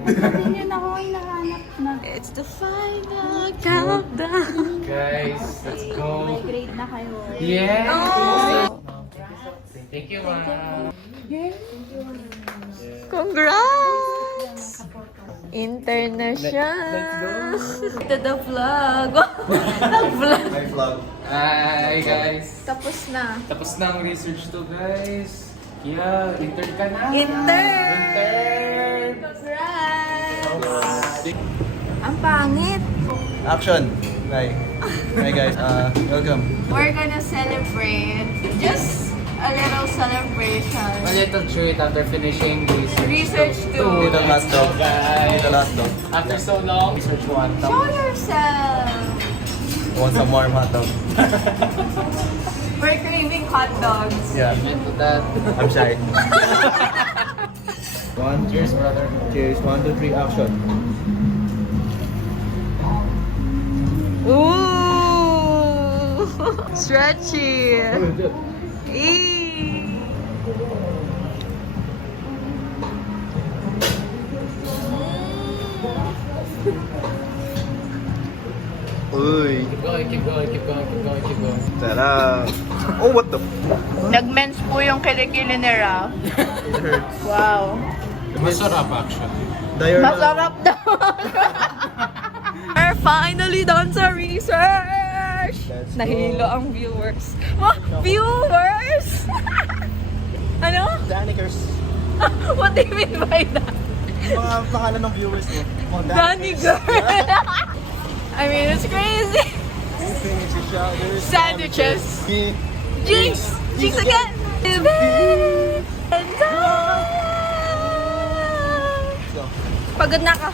Kapatid yun ako ay nahanap na. It's the final countdown. Guys, let's go. May grade na kayo. Yeah. Oh, Thank you, ma'am. congrats! Intern na siya. Ito the vlog. Nag-vlog. Hi, vlog. Hi, guys. Tapos na. Tapos na ang research to, guys. Yeah, intern ka na. Intern! Intern! Congrats! Ang pangit. Action. Hi. Hi, guys. Welcome. We're gonna celebrate. Just a little celebration. A little treat after finishing Research two. Little hot dog. Guys. Little hot dog. After so long, research one. Show yourself. Want some warm hot dog? We're craving hot dogs. Yeah. Into that. I'm shy. One. Cheers, brother. Cheers. 1, 2, 3. Action. Ooh! Stretchy! Eee! Uy. Keep going, keep going, keep going, keep going, keep going. Tara. Oh, what the? Nag-mens po yung kilikili ni Ralph. It hurts. Wow. Masarap, actually. Diurnal. Masarap daw. We're finally done sa research! Let's Nahilo go. ang viewers. What? Viewers? Ano? Danikers. What do you mean by that? Mga pangalan ng viewers mo. Mga Danny girl! I mean, it's crazy! Sandwiches! Jinx! Jinx again! And So, pagod na ka.